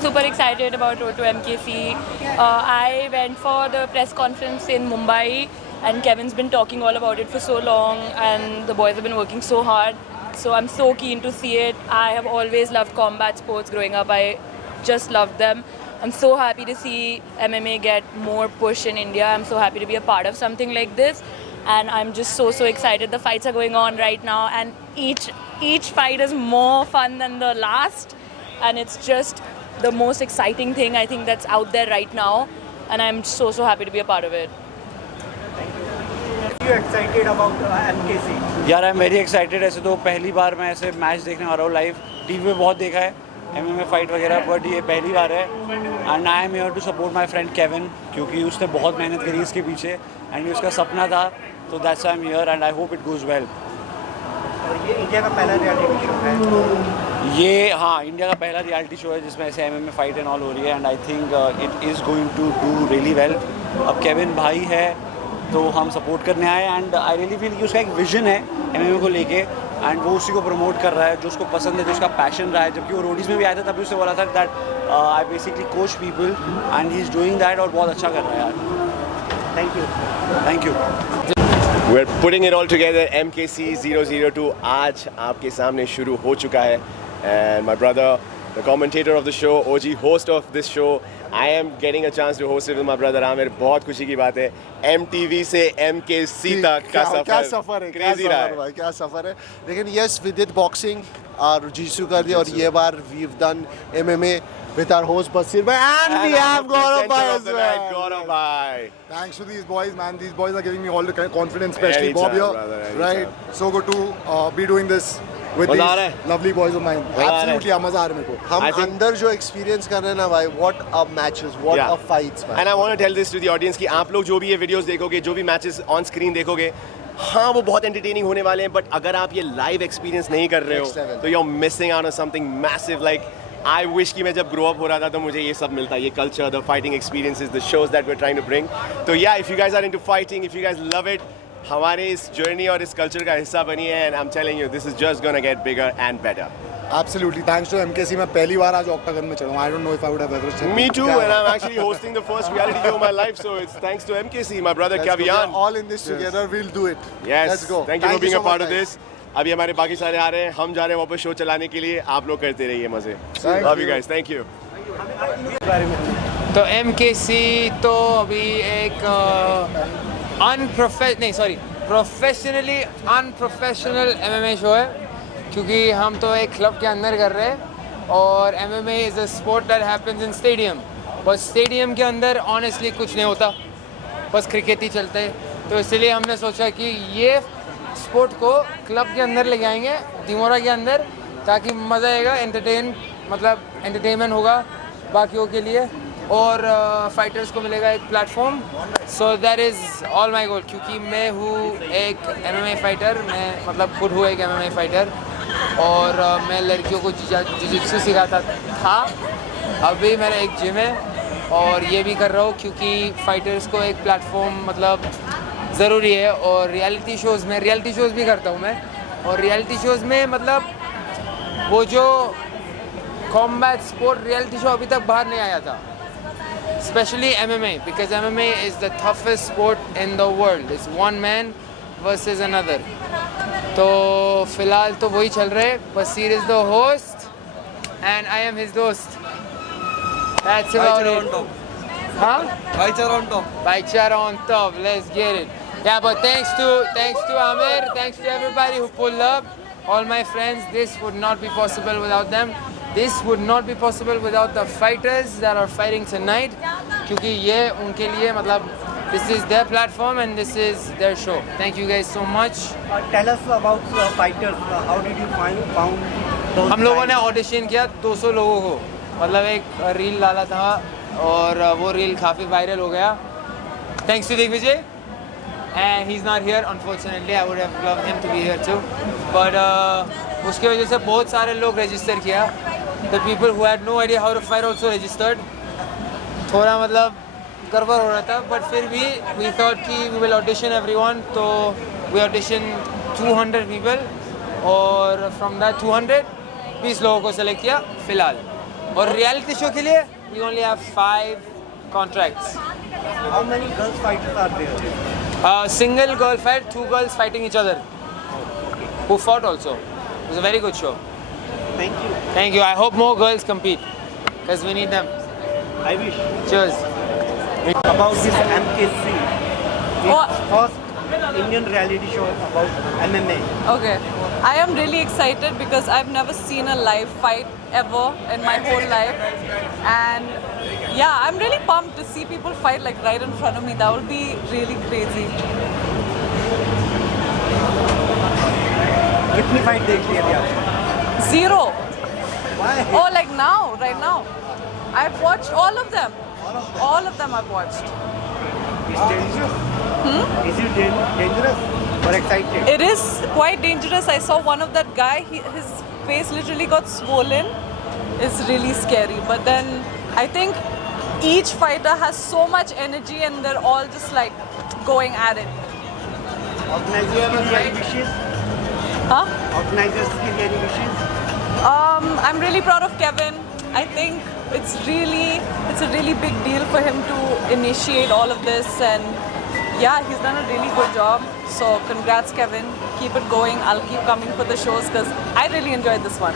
super excited about Road to MKC. I went for the press conference in Mumbai, and Kevin's been talking all about it for so long, and the boys have been working so hard. So I'm so keen to see it. I have always loved combat sports growing up. I just loved them. I'm so happy to see MMA get more push in India. I'm so happy to be a part of something like this. And I'm just so excited. The fights are going on right now, and each fight is more fun than the last. And it's just the most exciting thing I think that's out there right now. And I'm so happy to be a part of it. Are you excited about MKC? यार I am very excited. ऐसे तो पहली बार मैं ऐसे match देखने वाला हूँ live. TV पे बहुत देखा है MMA फाइट वगैरह, बट ये पहली बार है. And I am here to support my friend Kevin, क्योंकि उसने बहुत मेहनत करी इसके पीछे एंड ये उसका सपना था. तो that's I am here and I hope it goes well. और ये इंडिया का पहला रियलिटी शो है. ये हाँ, इंडिया का पहला रियलिटी शो है जिसमें ऐसे MMA फाइट एंड ऑल हो रही है. And I think it is going to do really well. अब केविन भाई है तो हम सपोर्ट करने आए. एंड आई रियली फील कि उसका एक विजन है MMA को लेके, एंड वो उसी को प्रमोट कर रहा है जो उसको पसंद है, जो उसका पैशन रहा है. जबकि वो रोडीज़ में भी आया था तभी उसने बोला था that I basically coach people and he is doing that, और बहुत अच्छा कर रहा है यार. Thank you. We're putting it all together. MKC 002 आज आपके सामने शुरू हो चुका है. And my brother, the commentator of the show, OG host of this show, I am getting a chance to host it with my brother Amir. बहुत खुशी की बात है. MTV से MKC तक का सफर. क्या सफर है, Crazy रहा है भाई, क्या सफर है. लेकिन yes, we did boxing और jiu-jitsu कर दिया, और ये बार we've done MMA with our host Basir bhai, and we have Gaurav bhai as well. Gaurav bhai. Thanks to these boys, man. These boys are giving me all the confidence, especially Anytime, Bob here. brother, Right? anytime. So good to be doing this with मजा आ रहा these है? lovely boys of mine. मजा आ रहा है? Absolutely, मजा आ रहा है मेरे को. हम I think- अंदर जो एक्सपीरियंस कर रहे हैं ना भाई, what a matches, what Yeah. a fights man. And I want to tell this to the audience कि आप लोग जो भी ये वीडियोस देखोगे, जो भी मैचेस ऑन स्क्रीन देखोगे, हाँ वो बहुत एंटरटेनिंग होने वाले हैं. बट अगर आप ये लाइव एक्सपीरियंस नहीं कर रहे Next हो level. तो you are missing out on something massive. Like I wish कि मैं जब ग्रो अप हो रहा था तो मुझे ये सब मिलता, ये culture, the fighting experiences, the shows that we are trying to bring. तो या if you guys are into fighting, if you guys love it, हमारे इस जर्नी और इस कल्चर का हिस्सा बनिए. And I am telling you, this is just gonna get bigger and better. Absolutely. Thanks to MKC, मैं पहली बार आज ऑक्टागन में चढ़ा हूँ. I don't know if I would have ever said. Me too, and I'm actually hosting the first reality show of my life, so it's thanks to MKC, my brother Let's go. Kavian. We're all in this together, we'll do it. Yes, Let's go. thank you for being a so part much, of guys. this. अभी हमारे बाकी सारे आ रहे हैं, हम जा रहे हैं वापस शो चलाने के लिए. आप लोग करते रहिए मजे. Love you guys, thank you. तो MKC तो अभी एक प्रोफेशनली अनप्रोफेशनल MMA शो है, क्योंकि हम तो एक क्लब के अंदर कर रहे हैं. और MMA is a sport that happens in stadium. बस स्टेडियम के अंदर ऑनेस्टली कुछ नहीं होता, बस क्रिकेट ही चलते हैं. तो इसलिए हमने सोचा कि ये स्पोर्ट को क्लब के अंदर ले जाएंगे, दिमोरा के अंदर, ताकि मज़ा आएगा. एंटरटेनमेंट होगा बाकियों के लिए, और फाइटर्स को मिलेगा एक platform. So that is all my goal. क्योंकि मैं हूँ एक MMA फाइटर, मैं मतलब खुद हूँ एक MMA फाइटर, और मैं लड़कियों को जिजित्सु सिखाता था. अभी मेरा एक जिम है और ये भी कर रहा हूँ, क्योंकि फाइटर्स को एक प्लेटफॉर्म मतलब ज़रूरी है. और रियलिटी शोज़ भी करता हूँ मैं. और रियलिटी शोज़ में मतलब वो जो कॉम्बैट स्पोर्ट रियलिटी शो अभी तक बाहर नहीं आया था, specially MMA, because MMA is the toughest sport in the world. It's one man versus another. तो फिलहाल तो वही चल रहा है. Basir is the host and I am his दोस्त. That's about it. Huh? Baichara on top. Let's get it. Yeah, but thanks to Amir, thanks to everybody who pulled up, all my friends. This would not be possible without them. This would not be possible without the fighters that are fighting tonight. क्योंकि ये उनके लिए मतलब this is their platform and this is their show. Thank you guys so much. Tell us about fighters. How did you found those? हम लोगों ने audition किया 200 लोगों को, मतलब एक रील डाला था और वो रील काफ़ी वायरल हो गया. Thanks to Digvijay. And he's not here, unfortunately. I would have loved him to be here too. But उसके वजह से बहुत सारे लोग रजिस्टर किया. The people who had no idea how to fight also registered. थोड़ा मतलब गड़बड़ हो रहा था, but फिर भी we thought कि we will audition everyone. तो we auditioned 200 people, और from that 200 20 लोगों को सेलेक्ट किया फिलहाल. और रियलिटी शो के लिए you only have 5 contracts. How many girls fighters are there? Single girl fight, 2 girls fighting each other. Who fought also. It was a very good show. Thank you. Thank you. I hope more girls compete because we need them. I wish. Cheers. About this MKC. Oh. It's first Indian reality show about MMA. Okay. I am really excited because I've never seen a live fight ever in my whole life. And yeah, I'm really pumped to see people fight like right in front of me. That would be really crazy. कितनी fight देख ली अभी आप? 0. Why? Oh, like now, right now. I've watched all of them. All of them I've watched. It's dangerous. Is it dangerous or excited? It is quite dangerous. I saw one of that guy, his face literally got swollen. It's really scary. But then I think each fighter has so much energy and they're all just like going at it. Organizers के लिए any wishes? Huh? Organizers के लिए any wishes? I'm really proud of Kevin. I think it's a really big deal for him to initiate all of this, and yeah, he's done a really good job. So congrats, Kevin. Keep it going. I'll keep coming for the shows because I really enjoyed this one.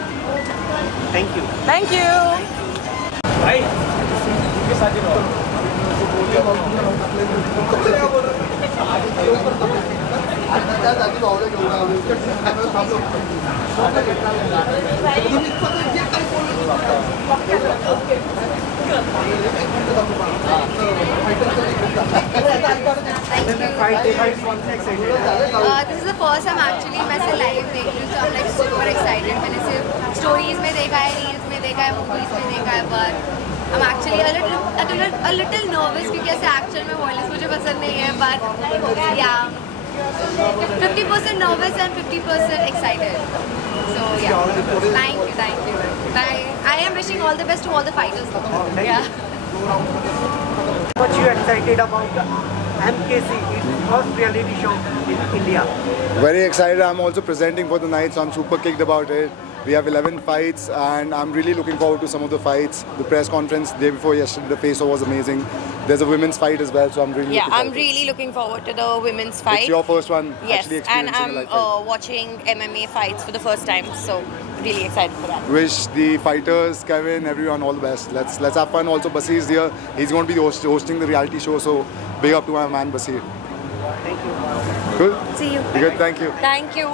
Thank you. Thank you. This is the first time actually मैं से live देख रही हूँ, so I'm like super excited. मैंने सिर्फ stories में देखा है, reels में देखा है, movies में देखा है, but I'm actually a little nervous क्योंकि ऐसे actual में violence मुझे पसंद नहीं है, but yeah, 50% nervous and 50% excited. So yeah, thank you. Bye. I am wishing all the best to all the fighters. Yeah. What you excited about MKC? It's first reality show in India. Very excited. I'm also presenting for the night, so I'm super kicked about it. We have 11 fights, and I'm really looking forward to some of the fights. The press conference day before yesterday, the face-off was amazing. There's a women's fight as well, so I'm really looking forward to it. really looking forward to the women's fight. It's your first one, Yes, actually and experiencing a I'm live fight. watching MMA fights for the first time, so really excited for that. Wish the fighters, Kevin, everyone all the best. Let's have fun. Also, Basir is here. He's going to be hosting the reality show, so big up to my man Basir. Thank you. Cool? See you. Good, thank you. Thank you.